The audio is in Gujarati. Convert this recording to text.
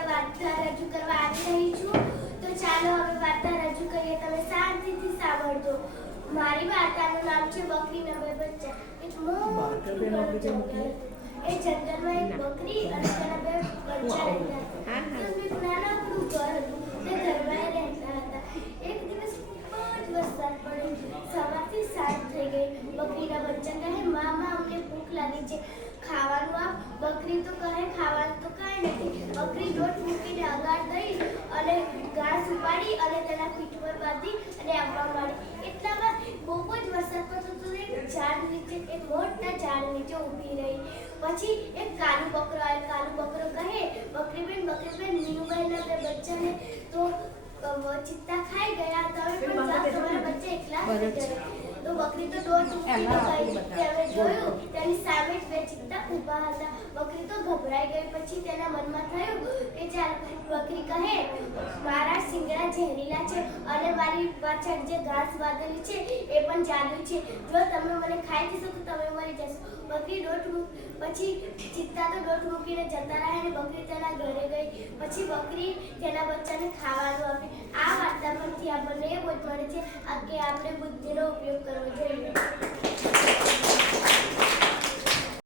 અહીંયા વાર્તા રજૂ કરવા આવી રહી છું. તો ચાલો હવે વાર્તા રજૂ કરીએ. તમે શાંતિથી સાંભળજો. મારી વાર્તાનું નામ છે બકરી ને બે બચ્ચા. એક મોટું જંગલ. એ જંગલમાં એક બકરી અને તેના બે બચ્ચા રહેતા હતા. એક નાનકડું ઘર હતું. તે ઘરમાં એ રહેતા હતા. એક દિવસ ખૂબ જ વરસાદ પડ્યો. સવારથી સાંજ થઈ ગઈ. બકરીના બચ્ચા કહે, મામા અમને ભૂખ લાગી છે, ખાવાનું આપ. બકરી તો કહે, ખાવાનું તો કાંઈ નથી. બકરી લોટ મૂકીને અગાર દઈ અને ઘાસ ઉપાડી અને તેના પીઠ પર બાંધી અને આવવા માંડી. એટલામાં બહુ જ વરસાદ પડતો હતો. એક ઝાડ નીચે, એક મોટા ઝાડ નીચે ઊભી રહી. પછી એક કાલુ બકરો આવ્યો. કાલુ બકરો કહે, બકરીબેન મીનુબાઈના બે બચ્ચાને તો ચિત્તા ખાઈ ગયા, તમે પણ જાઓ, તમારા બચ્ચા એકલા થઈ ગયા. તો બકરી તો દોડ મૂકીને ગઈ. તેમણે જોયું તેની સામે જ બે ચિત્તા ઊભા હતા. બકરી તો ગભરાઈ ગઈ. પછી તેના મનમાં થયું કે ચાલ, બકરી કહે, મારા શિંગડા ઝેરીલા છે અને મારી પાછળ જે ઘાસ બાંધેલી છે એ પણ જાદુઈ છે. જો તમે મને ખાઈ જશો તો તમે મરી જશો. બકરી પછી ચિત્તા તો દોટ મૂકીને જતા રહ્યા અને બકરી તેના ઘરે ગઈ. પછી બકરી તેના બચ્ચાને ખાવાનું આપે. આ વાર્તા પરથી આપણને એ બોધ મળે છે કે આપણે બુદ્ધિનો ઉપયોગ કરવો જોઈએ.